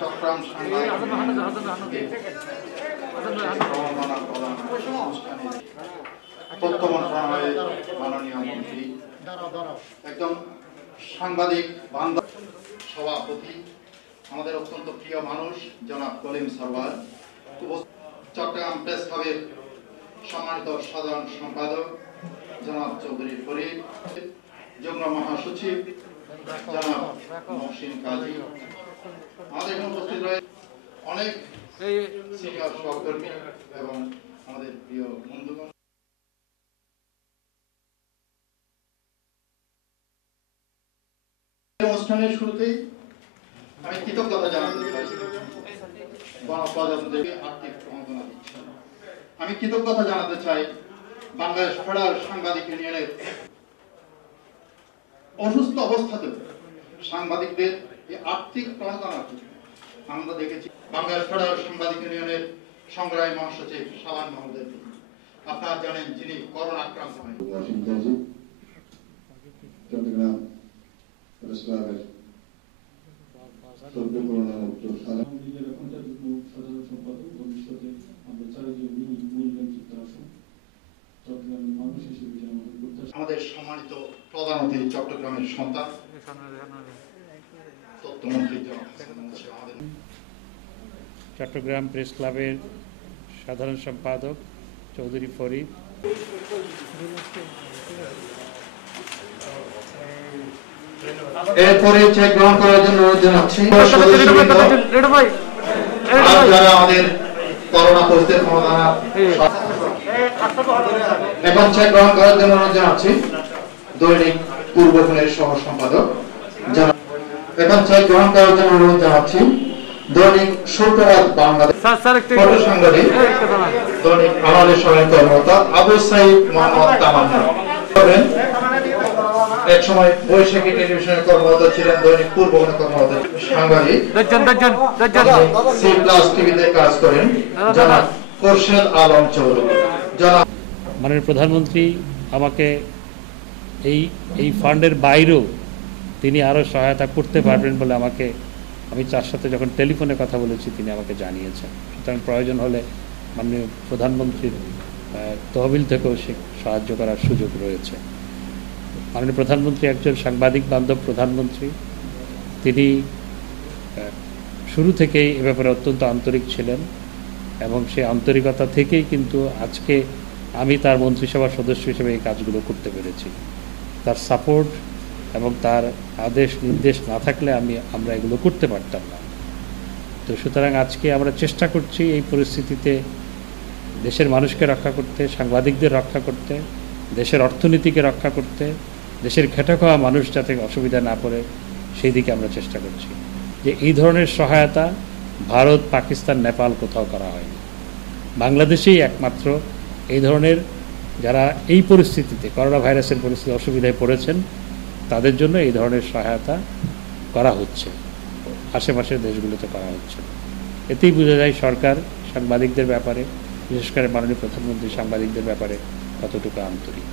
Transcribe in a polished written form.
চট্টগ্রাম তথ্য মন্ত্রণালয়ের মাননীয় মন্ত্রী, একজন সাংবাদিক বান্ধব সভাপতি, আমাদের অত্যন্ত প্রিয় মানুষ জনাব কলিম সরওয়ার, চট্টগ্রাম প্রেস ক্লাবের সম্মানিত সাধারণ সম্পাদক জনাব চৌধুরী ফরিদ, যুগ্ম মহাসচিব জনাব মহসিন কাজী, আমাদের এখানে উপস্থিত রয়েছে অনেক সিনিয়র সহকর্মী এবং আমাদের প্রিয় বন্ধুগণ। অনুষ্ঠানের শুরুতেই আমি কৃতজ্ঞতা জানাতে চাই গণপ্রজাতন্ত্রকে আর্থিক প্রণোদনা দিচ্ছে। আমি কৃতজ্ঞতা জানাতে চাই বাংলাদেশ ফেডারেল সাংবাদিক ইউনিয়নের অসুস্থ অবস্থাতেও সাংবাদিকদের এই আর্থিক প্রণোদনা আমরা দেখেছি। বাংলাদেশ ফেডারেল সাংবাদিক ইউনিয়নের সংগ্রামী মহাসচিব শাবান মাহমুদের, আপনারা জানেন যিনি করোনা আক্রান্ত হয়। চট্টগ্রাম প্রেস ক্লাবের সাধারণ সম্পাদক, ভবিষ্যতে আমরা চাই যে মূল নেতৃত্বে আসুন। চট্টগ্রামের মানুষ হিসেবে যে আমাদের সম্মানিত প্রধানমন্ত্রী চট্টগ্রামের সন্তান তথ্যমন্ত্রী চট্টগ্রাম প্রেস ক্লাবের সাধারণ সম্পাদক চৌধুরী ফরিদ, এরপরে চেক গ্রহণ করার জন্য অনুরোধ জানাচ্ছি যারা আমাদের করোনা পরিস্থিতির সমাধান এখন চেক গ্রহণ করার জন্য অনুরোধ জানাচ্ছি দৈনিক পূর্বগুণের সহ সম্পাদক। এখন চেক গ্রহণ করার জন্য অনুরোধ জানাচ্ছি দৈনিক শুক্রবার বাংলাদেশ ফটো সাংবাদিক দৈনিক আমাদের সহায়ক কর্মকর্তা আবু সাইদ মোহাম্মদ তামান্না, এক সময় বৈশাখী টেলিভিশনের কর্মকর্তা ছিলেন, দৈনিক পূর্বগুণের কর্মকর্তা সাংবাদিক টিভিতে কাজ করেন জনাব খোরশেদ আলম চৌধুরী। মাননীয় প্রধানমন্ত্রী আমাকে এই ফান্ডের বাইরেও তিনি আরও সহায়তা করতে পারবেন বলে আমি তার সাথে যখন টেলিফোনে কথা বলেছি তিনি আমাকে জানিয়েছেন। সুতরাং প্রয়োজন হলে মাননীয় প্রধানমন্ত্রীর তহবিল থেকেও সে সাহায্য করার সুযোগ রয়েছে। মাননীয় প্রধানমন্ত্রী একজন সাংবাদিক বান্ধব প্রধানমন্ত্রী, তিনি শুরু থেকেই এ ব্যাপারে অত্যন্ত আন্তরিক ছিলেন এবং সেই আন্তরিকতা থেকেই কিন্তু আজকে আমি তার মন্ত্রিসভার সদস্য হিসেবে এই কাজগুলো করতে পেরেছি। তার সাপোর্ট এবং তার আদেশ নির্দেশ না থাকলে আমরা এগুলো করতে পারতাম না। তো সুতরাং আজকে আমরা চেষ্টা করছি এই পরিস্থিতিতে দেশের মানুষকে রক্ষা করতে, সাংবাদিকদের রক্ষা করতে, দেশের অর্থনীতিকে রক্ষা করতে, দেশের খেটে খাওয়া মানুষ যাতে অসুবিধা না পড়ে সেই দিকে আমরা চেষ্টা করছি। যে এই ধরনের সহায়তা ভারত, পাকিস্তান, নেপাল কোথাও করা হয়নি। বাংলাদেশেই একমাত্র এই ধরনের যারা এই পরিস্থিতিতে করোনা ভাইরাসের পরিস্থিতি অসুবিধায় পড়েছেন তাদের জন্য এই ধরনের সহায়তা করা হচ্ছে, আশেপাশের দেশগুলোতে করা হচ্ছে। এতেই বোঝা যায় সরকার সাংবাদিকদের ব্যাপারে, বিশেষ করে মাননীয় প্রধানমন্ত্রী সাংবাদিকদের ব্যাপারে কতটুকু আন্তরিক।